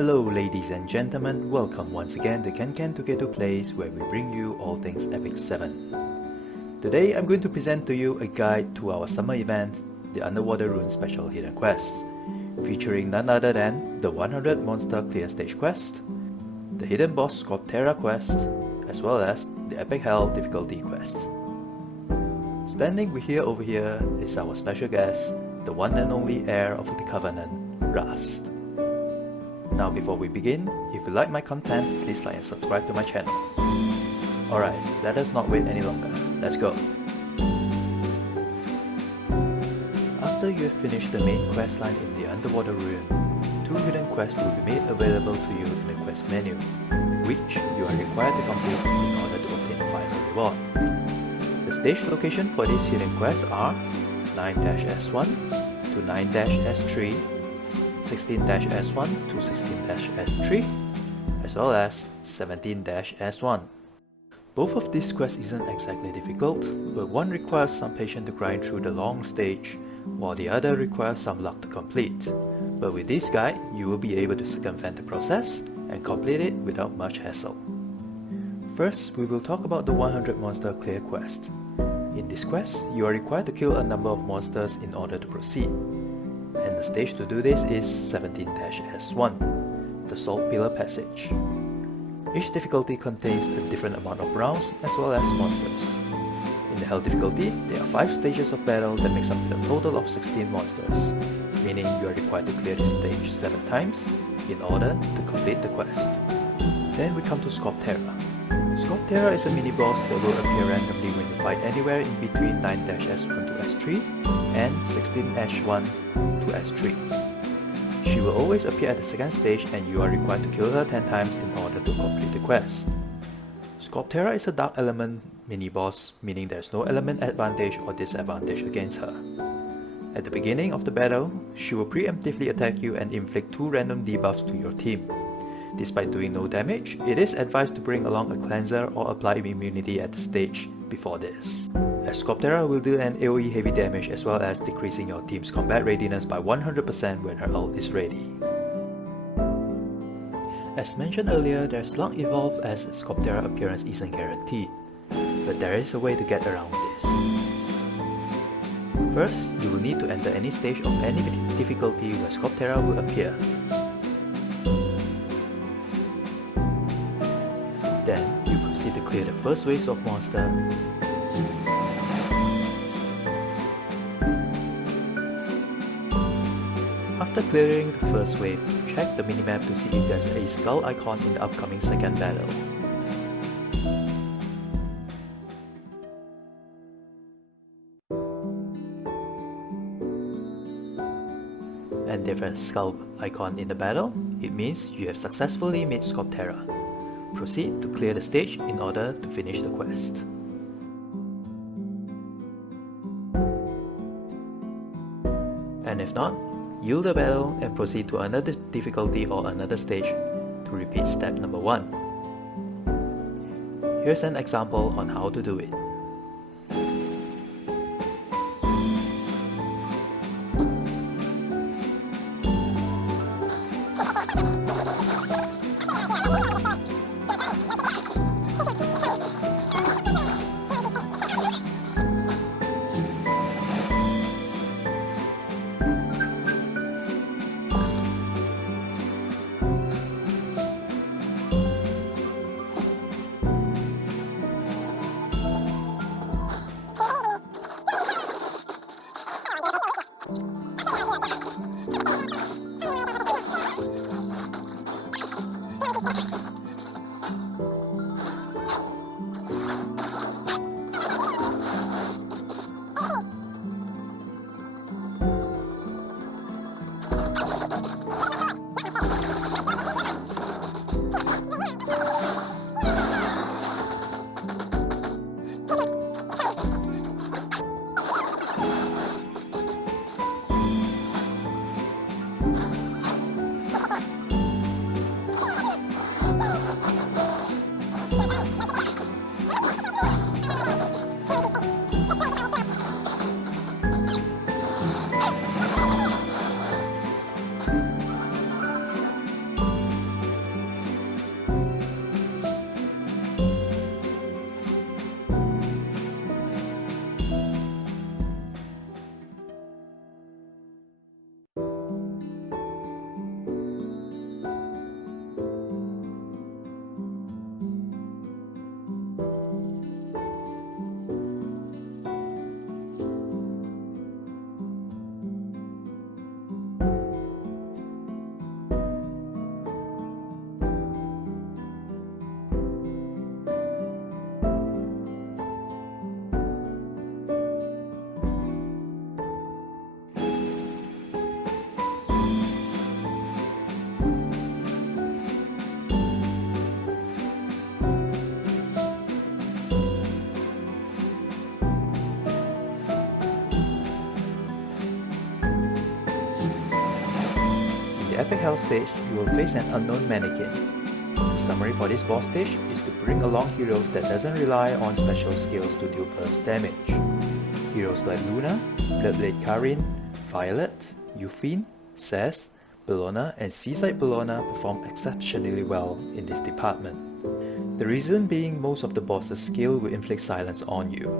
Hello ladies and gentlemen, welcome once again to Ken Together Place, where we bring you all things Epic 7. Today I'm going to present to you a guide to our summer event, the Underwater Rune Special Hidden Quest, featuring none other than the 100 Monster Clear Stage Quest, the Hidden Boss Scorptera Quest, as well as the Epic Hell Difficulty Quest. Standing over here is our special guest, the one and only heir of the Covenant, Rust. Now before we begin, if you like my content, please like and subscribe to my channel. Alright, let us not wait any longer, let's go! After you have finished the main quest line in the Underwater Rune, 2 hidden quests will be made available to you in the quest menu, which you are required to complete in order to obtain the final reward. The stage location for these hidden quests are 9-S1 to 9-S3, 16-S1 to 16-S3, as well as 17-S1. Both of these quests isn't exactly difficult, but one requires some patience to grind through the long stage, while the other requires some luck to complete. But with this guide, you will be able to circumvent the process and complete it without much hassle. First, we will talk about the 100 Monster Clear quest. In this quest, you are required to kill a number of monsters in order to proceed. And the stage to do this is 17-S1, the Salt Pillar Passage. Each difficulty contains a different amount of rounds as well as monsters. In the Hell difficulty, there are 5 stages of battle that makes up a total of 16 monsters, meaning you are required to clear this stage 7 times in order to complete the quest. Then we come to Scorptera. Scorptera is a mini-boss that will appear randomly when you fight anywhere in between 9-S1 to S3 and 16-S1 to S3. She will always appear at the second stage and you are required to kill her 10 times in order to complete the quest. Scorptera is a dark element mini-boss, meaning there is no element advantage or disadvantage against her. At the beginning of the battle, she will preemptively attack you and inflict 2 random debuffs to your team. Despite doing no damage, it is advised to bring along a cleanser or apply immunity at the stage before this, as Scorptera will deal an AoE heavy damage as well as decreasing your team's combat readiness by 100% when her ult is ready. As mentioned earlier, there's luck involved as Scorptera appearance isn't guaranteed, but there is a way to get around this. First, you will need to enter any stage of any difficulty where Scorptera will appear. Then, you proceed to clear the first wave of monsters. After clearing the first wave, check the minimap to see if there's a skull icon in the upcoming second battle. And if there's a skull icon in the battle, it means you have successfully made Scorptera. Proceed to clear the stage in order to finish the quest. And if not, yield the battle and proceed to another difficulty or another stage to repeat step number 1. Here's an example on how to do it. Hell stage, you will face an unknown mannequin. The summary for this boss stage is to bring along heroes that doesn't rely on special skills to deal burst damage. Heroes like Luna, Bloodblade Karin, Violet, Euphine, Cez, Bellona and Seaside Bellona perform exceptionally well in this department. The reason being most of the boss's skill will inflict silence on you.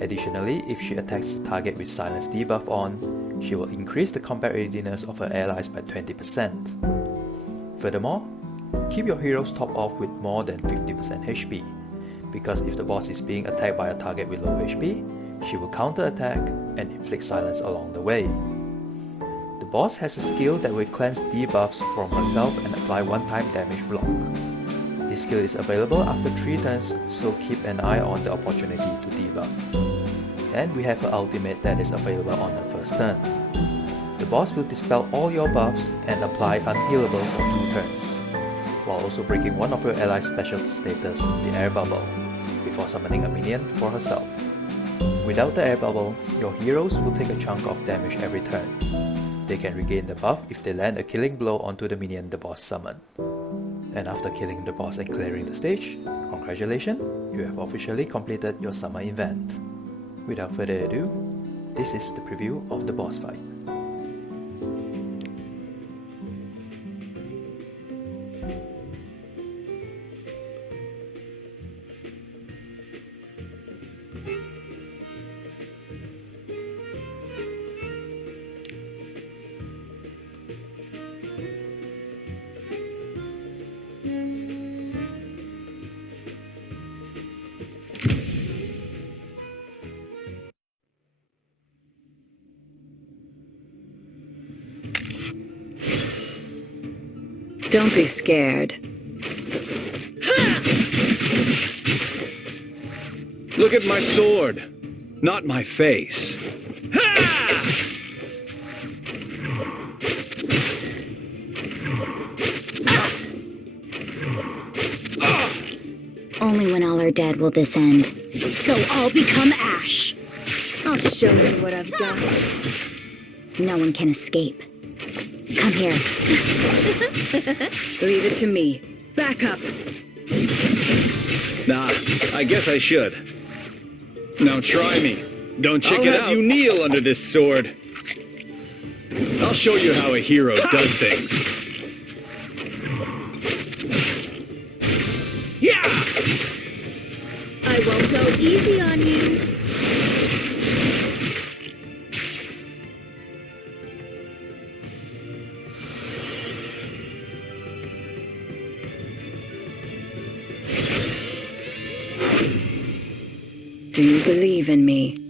Additionally, if she attacks the target with silence debuff on, she will increase the combat readiness of her allies by 20%. Furthermore, keep your heroes top off with more than 50% HP, because if the boss is being attacked by a target with low HP, she will counter-attack and inflict silence along the way. The boss has a skill that will cleanse debuffs from herself and apply one-time damage block. This skill is available after 3 turns, so keep an eye on the opportunity to debuff. And we have her ultimate that is available on her first turn. The boss will dispel all your buffs and apply unhealable for 2 turns, while also breaking one of your allies' special status, the air bubble, before summoning a minion for herself. Without the air bubble, your heroes will take a chunk of damage every turn. They can regain the buff if they land a killing blow onto the minion the boss summoned. And after killing the boss and clearing the stage, congratulations, you have officially completed your summer event. Without further ado, this is the preview of the boss fight. Don't be scared. Look at my sword, not my face. Only when all are dead will this end. So I'll become ash. I'll show you what I've got. No one can escape. Come here. Leave it to me. Back up. Nah, I guess I should. Now try me. Don't check it out. I'll have you kneel under this sword. I'll show you how a hero does things. Yeah! I won't go easy on you. Do you believe in me?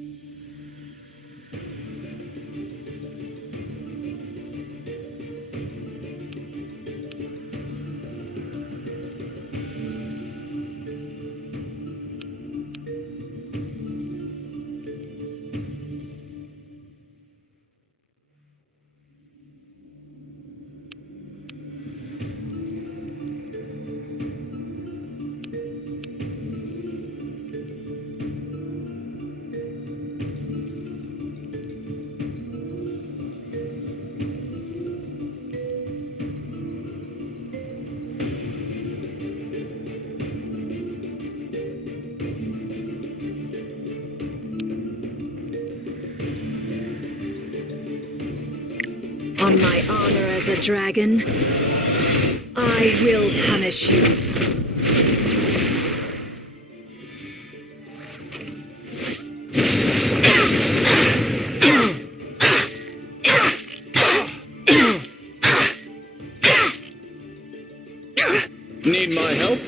On my honor as a dragon, I will punish you. Need my help?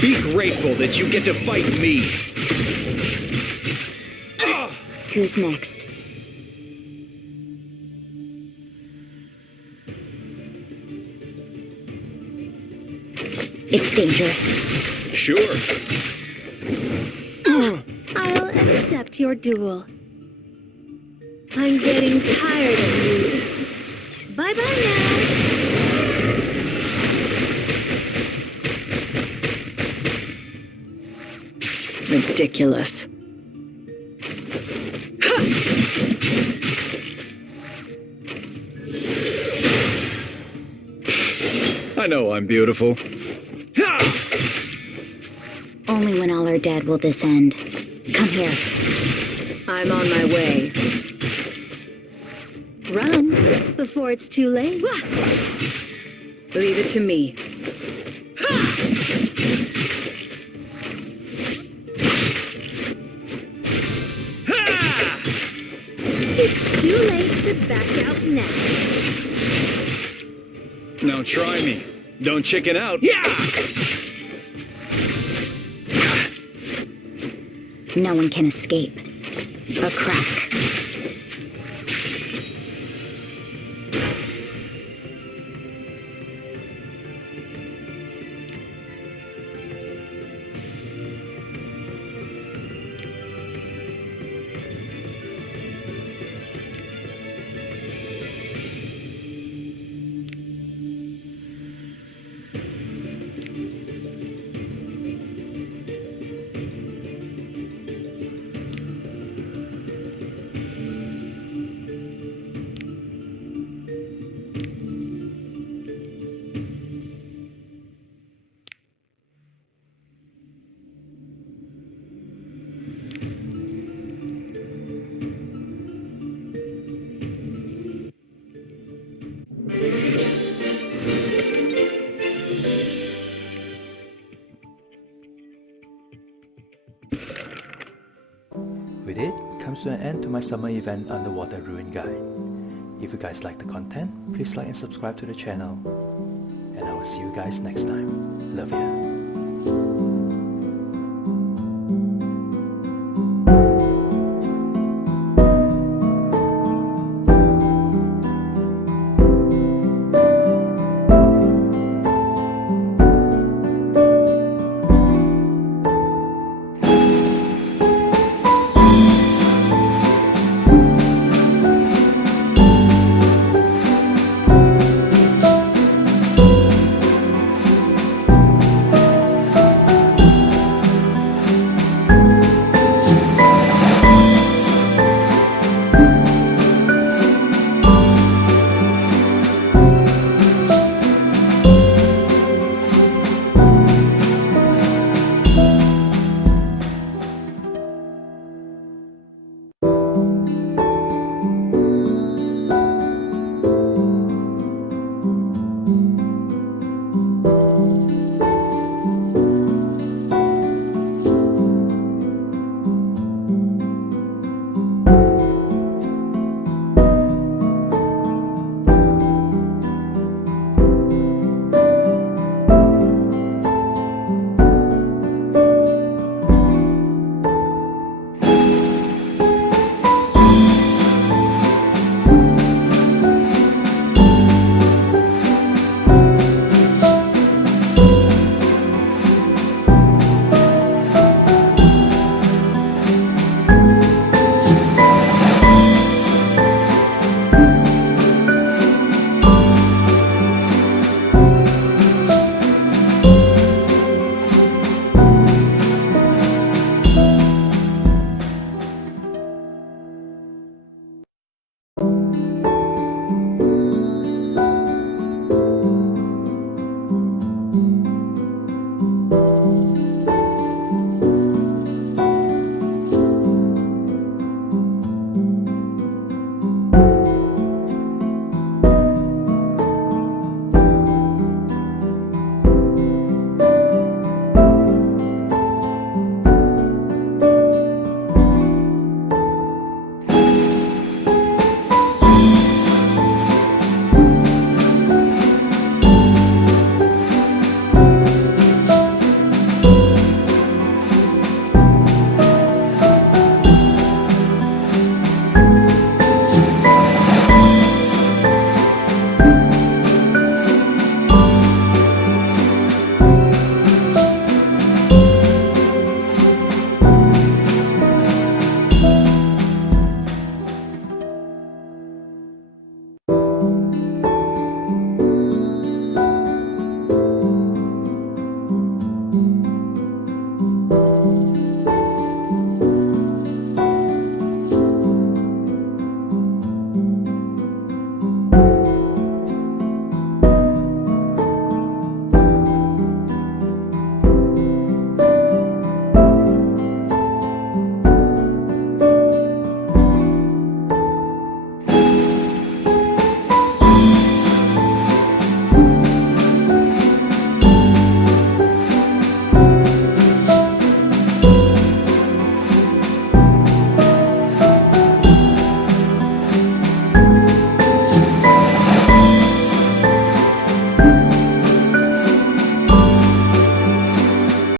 Be grateful that you get to fight me. Who's next? It's dangerous. Sure. I'll accept your duel. I'm getting tired of you. Bye-bye now. Ridiculous. I know I'm beautiful. Only when all are dead will this end. Come here. I'm on my way. Run before it's too late. Leave it to me. It's too late to back out now. Now try me. Don't chicken out. No one can escape. A crack. With it comes to an end to my summer event Underwater Ruin Guide. If you guys like the content, please like and subscribe to the channel. And I will see you guys next time. Love ya.